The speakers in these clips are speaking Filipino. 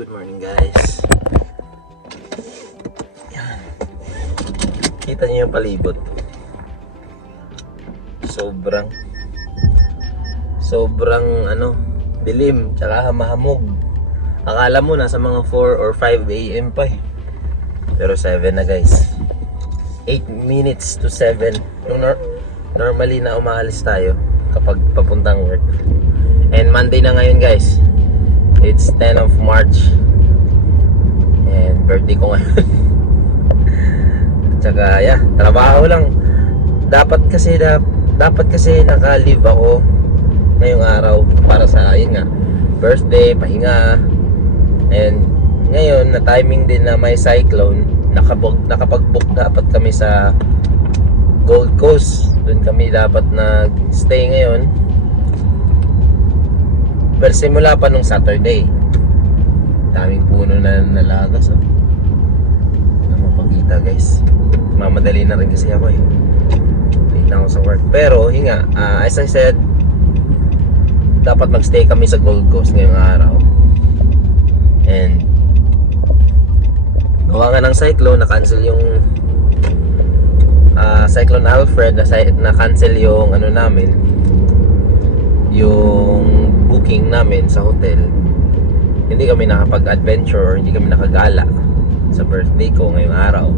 Good morning guys. Yan. Kita niyo yung palibot. Sobrang dilim, tsaka mahamog. Akala mo nasa mga 4 or 5 AM pa eh. Pero 7 na guys. 8 minutes to 7. Yung normally na umaalis tayo kapag papuntang work. And Monday na ngayon guys. It's 10 of March. And birthday ko ngayon. Tsaka yeah, trabaho lang. Dapat kasi naka-leave ako ngayong araw para sa yun nga, birthday, pahinga. And ngayon na timing din na may cyclone, nakapag-book dapat kami sa Gold Coast. Doon kami dapat nag-stay ngayon. Pero simula pa nung Saturday. Daming puno na nalagas oh. Ano mapakita guys. Mamadali na rin kasi ako eh. Late na ako sa work. Pero hinga, as I said, dapat magstay kami sa Gold Coast ngayong araw. And gawa nga ng cyclone, na-cancel yung Cyclone Alfred, na-cancel yung namin, yung booking namin sa hotel. Hindi kami nakapag-adventure or hindi kami nakagala sa birthday ko ngayong araw.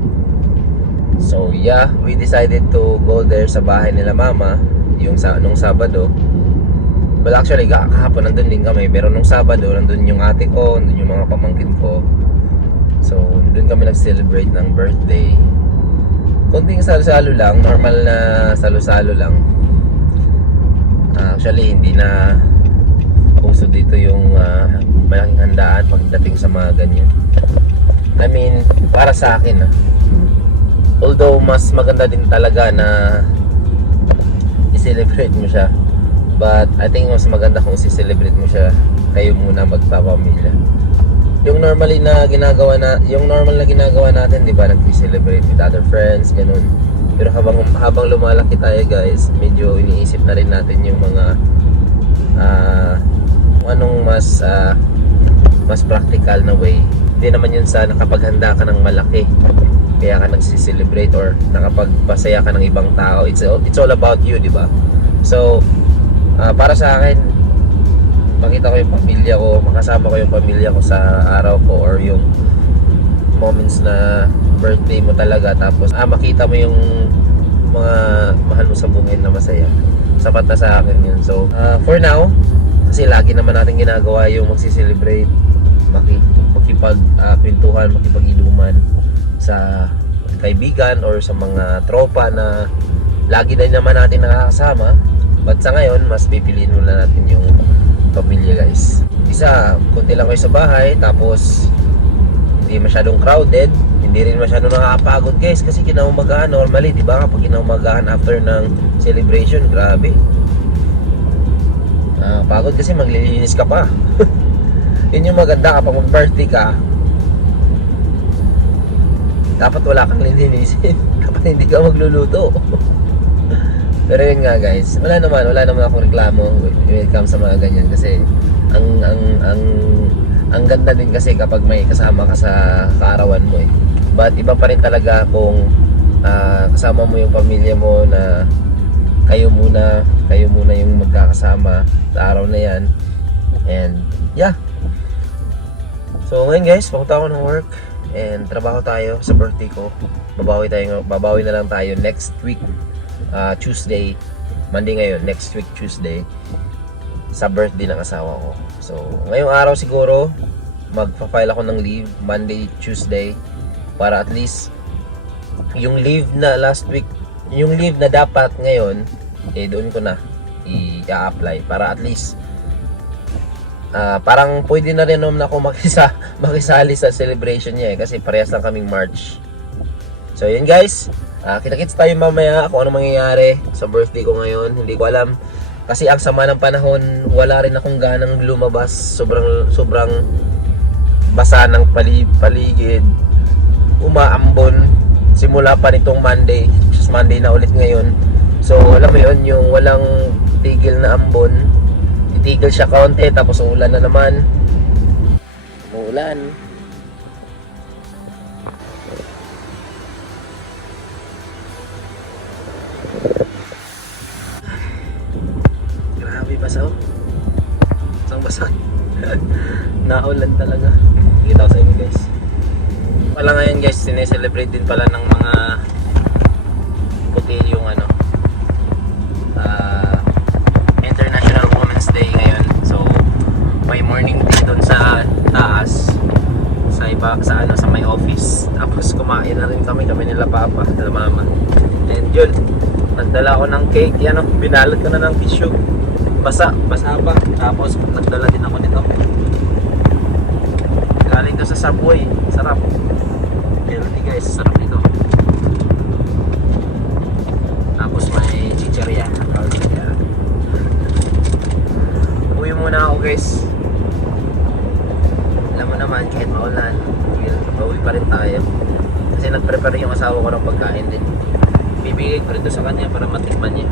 So yeah, we decided to go there sa bahay nila mama nung Sabado. Well actually kahapon nandun din kami, pero nung Sabado nandun yung ate ko, nandun yung mga pamangkin ko. So doon kami nag-celebrate ng birthday. Konting salo-salo lang, normal na salo-salo lang. Actually hindi na uso dito yung malaking handaan pagdating sa mga ganyan. I mean, para sa akin although mas maganda din talaga na i-celebrate mo siya, but I think mas maganda kung i-celebrate mo siya kayo muna magpapamilya. Yung normal na ginagawa natin, di ba, nag-celebrate with other friends, ganun. Pero habang lumalaki tayo guys, medyo iniisip na rin natin yung mga anong mas practical na way. Hindi naman yun sa nakapaghanda ka ng malaki kaya ka nagsi-celebrate or nakapagpasaya ka ng ibang tao. It's all about you, di ba? So para sa akin, makita ko yung pamilya ko, makasama ko yung pamilya ko sa araw ko or yung moments na birthday mo talaga, tapos makita mo yung mga mahal mo sa buhay na masaya, sapat na sa akin yun. So for now, kasi lagi naman natin ginagawa yung magsi-celebrate, makipag-kwentuhan, makipag-inuman sa kaibigan or sa mga tropa na lagi na naman natin nakakasama. But sa ngayon, mas pipiliin muna natin yung pamilya guys. Isa, konti lang kayo sa bahay, tapos hindi masyadong crowded, hindi rin masyadong nakakapagod guys, kasi kinaumagahan normally, di ba, kapag kinaumagahan after ng celebration, grabe pagod kasi maglilinis ka pa. Yun yung maganda kapag mag-birthday ka, dapat wala kang lilinisin dapat hindi ka magluluto. Pero yun nga guys, wala naman akong reklamo when it comes sa mga ganyan, kasi ang ganda din kasi kapag may kasama ka sa kaarawan mo eh. But iba pa rin talaga kung kasama mo yung pamilya mo na kayo muna yung magkakasama sa araw na yan. And yeah, so ngayon guys, papunta ako ng work and trabaho tayo sa birthday ko. Babawi na lang tayo next week, Tuesday. Monday ngayon, next week Tuesday, sa birthday ng asawa ko. So ngayong araw siguro magpa-file ako ng leave Monday, Tuesday, para at least yung leave na last week, yung leave na dapat ngayon, doon ko na i-apply para at least parang pwede na rin naman ako makisali sa celebration niya kasi parehas lang kaming March. So yun guys, kita-kits tayo mamaya kung ano mangyayari sa birthday ko ngayon. Hindi ko alam kasi ang sama ng panahon, wala rin akong ganang lumabas. Sobrang basa ng paligid, umaambon simula pa nitong Monday, which is Monday na ulit ngayon. So alam mo yun, yung walang tigil na ambon, titigil siya kaunti tapos uulan na naman. ulan. Grabe basa oh. Isang basa. Naulan talaga. Kita ko sa inyo guys. Pala ngayon guys, sineselebrate din pala ng mga hotel yung ano, International Women's Day ngayon. So may morning tea doon sa taas, sa iba, sa ano, sa may office. Tapos kumain na rin kami nila papa, nila mama. And yun, nagdala ko ng cake, yan o, binalot ko na ng tissue. Basa pa. Tapos nagdala din ako nito. Galing to sa Subway, sarap. Healthy guys, sarap nito. Tapos may chicheria. Uwi muna ako guys. Alam mo naman, kahit maulan, pauwi pa rin tayo. Kasi nag-prepare yung asawa ko ng pagkain din. Bibigay ko rin sa kanya para matikman niya.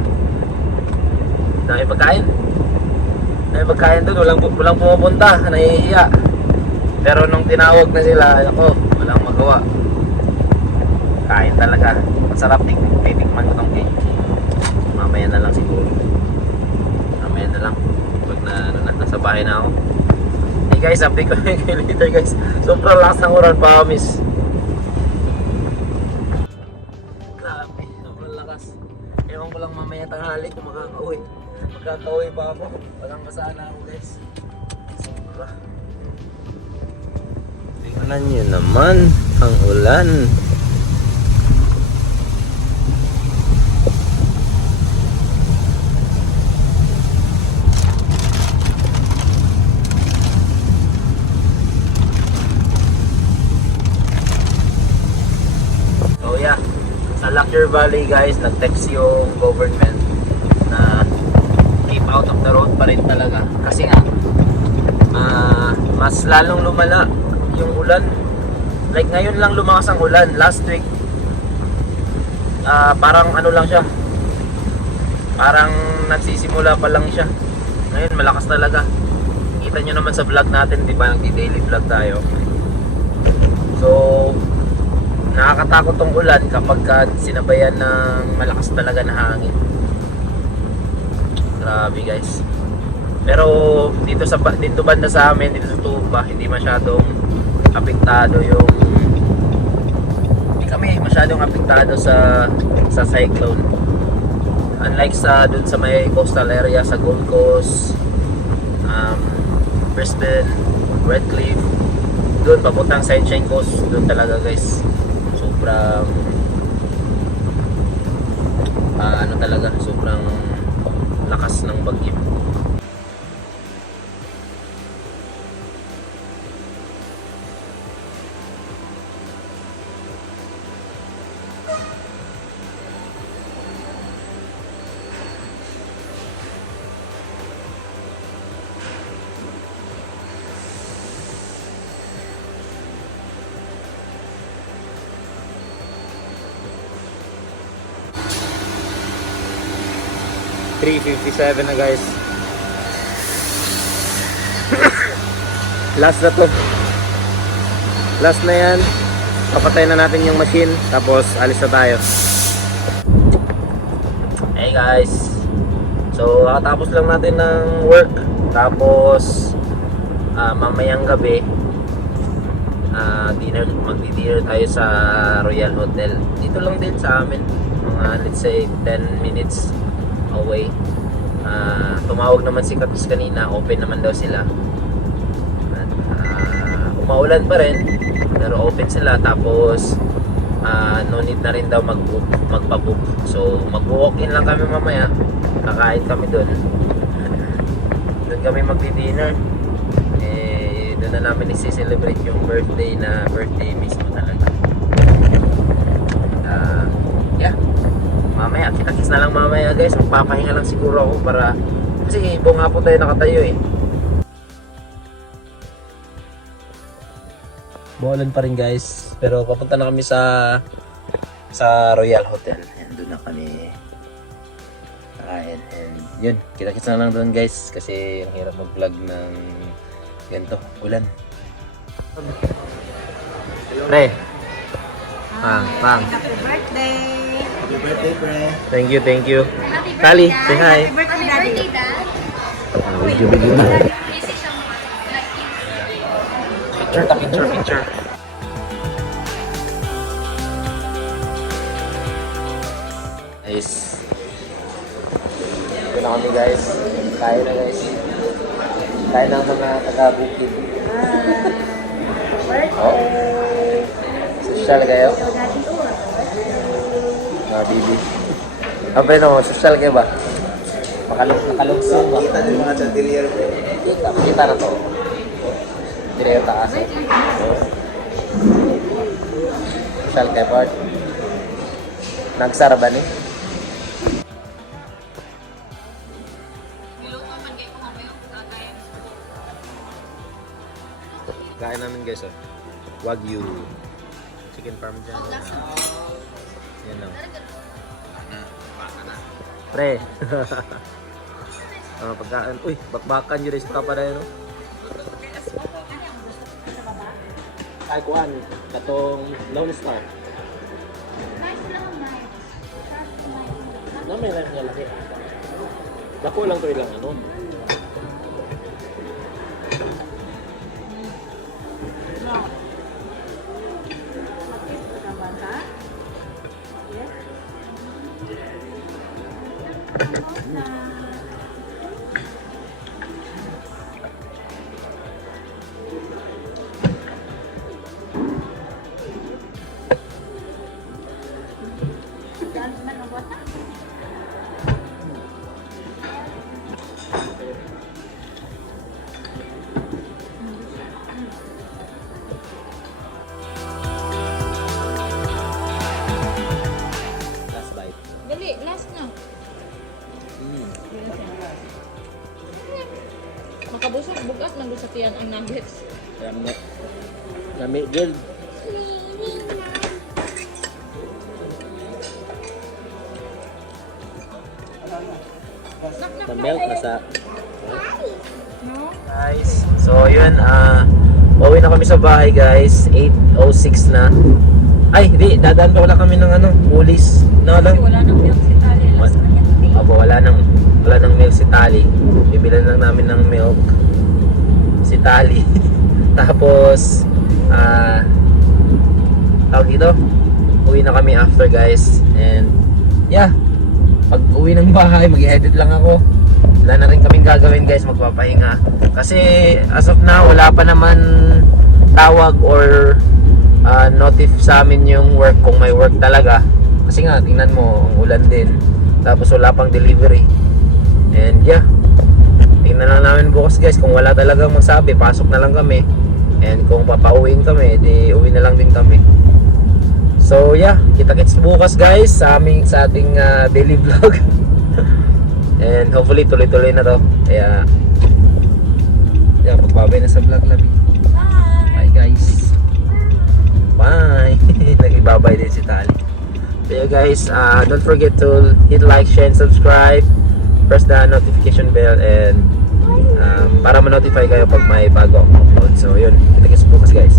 Dami pagkain doon, walang pumupunta, nahihiya. Pero nung tinawag na sila, ako, walang magawa. Kain talaga. Masarap, titikman ko tong cake. Mamaya na lang siguro. Mamaya na lang. Pag nasa bahay na ako. Hey guys, update ko kayo later guys. Sobrang lakas ng uran, promise. Grabe, sobrang lakas. Ewan ko lang mamaya tanghali kung makakauwi. Magkakauwi pa ako. Walang basahan na ako guys. Sobra. Tingnan nyo naman ang ulan. So yeah, sa Lockyer Valley guys, nag-text yung government na keep out of the road pa rin talaga. Kasi nga, mas lalong lumala yung ulan. Like ngayon lang lumakas ang ulan. Last week parang ano lang siya, parang nagsisimula pa lang siya. Ngayon malakas talaga. Kita nyo naman sa vlog natin, di ba, nagdi-daily vlog tayo. So nakakatakot tong ulan kapag sinabayan ng malakas talaga na hangin. Grabe guys. Pero dito banda sa amin, dito sa Tuba, hindi masyadong apektado yung, hindi kami masyadong apektado sa cyclone. Unlike sa dun sa may coastal area sa Gold Coast, Brisbane, Redcliffe, doon papuntang Sunshine Coast, doon talaga guys sobrang ano talaga, sobrang lakas ng bagyo. $3.57 na guys. Last na to. Last na yan. Papatay na natin yung machine. Tapos alis na tayo. Hey guys. So kakatapos lang natin ng work. Tapos mamayang gabi magdi-dinner tayo sa Royal Hotel. Dito lang din sa amin. Mga let's say 10 minutes away. Tumawag naman si Katus kanina, open naman daw sila. At umaulan pa rin, pero open sila. Tapos no need na rin daw magpa-book. So mag-walk-in lang kami mamaya. Kakain kami doon. Doon kami magdi-dinner. Doon na namin i-celebrate yung birthday mismo talaga. Yeah. Mamaya, kita-kits na lang mamaya guys. Magpapahinga lang siguro ako para, kasi buong hapon tayo nakatayo eh. Bawlan pa rin guys. Pero papunta na kami sa Royal Hotel. And doon na kami kakain. And yun, kita-kits na lang doon guys. Kasi ang hirap mag-vlog ng ganito, ulan. Pre. Pang. Happy birthday! Happy birthday, pre. Thank you. Kali, say hi. Happy birthday, Daddy! Video na. Picture. Nice. Ito na kami guys. Kain na guys. Kain ng mga taga-bukid. Oh. Social kayo? Mga bibi. Ang pre naman, social kayo ba? Makalugsong ba? Kita din mga chandelier, pre. Kita na to. Hindi na yung taas. Social kayo pa. Nagsara ba ni? Kain namin guys oh. Wagyu. Chicken parmesan. Yan lang. Pre. Pagkaan. Uy, bakbakan yun rin sa tapa na yun oh. Ay, kuhan. Katong Lone Star. Na may lang nga laki. Dako lang to ilang ano. Last bite. Dali, last na. Makabusog, bukas, nagusatian ang nuggets. Lami girl. Pamelt nasa No? guys. So yun, pauwi na kami sa bahay guys. 8:06 na. Ay, hindi, dadaan pa wala kami ng ano, pulis. No lang. Kasi wala nang milk si Tali. Last na yan. Abo, wala nang milk si Tali. Bibilan lang namin ng milk si Tali. Tapos tawag dito, uwi na kami after guys. And yeah, pag uwi ng bahay, mag-edit lang ako. Wala na rin kaming gagawin guys, magpapahinga. Kasi as of now, wala pa naman tawag or notif sa amin yung work, kung may work talaga. Kasi nga, tingnan mo, ang ulan din. Tapos wala pang delivery. And yeah, tingnan lang namin bukas guys. Kung wala talaga magsabi, pasok na lang kami. And kung papauwiin kami, di uwi na lang din kami. So yeah, kita-kits bukas guys sa ating daily vlog. And hopefully tuloy-tuloy na to. Kaya yeah, magbabay na sa vlog namin. Bye guys. Bye. Nag-ibabay din si Tali. So yeah guys, don't forget to hit like, share, and subscribe. Press the notification bell and para ma-notify kayo pag may bago akong upload. So yun, kita-kits bukas guys.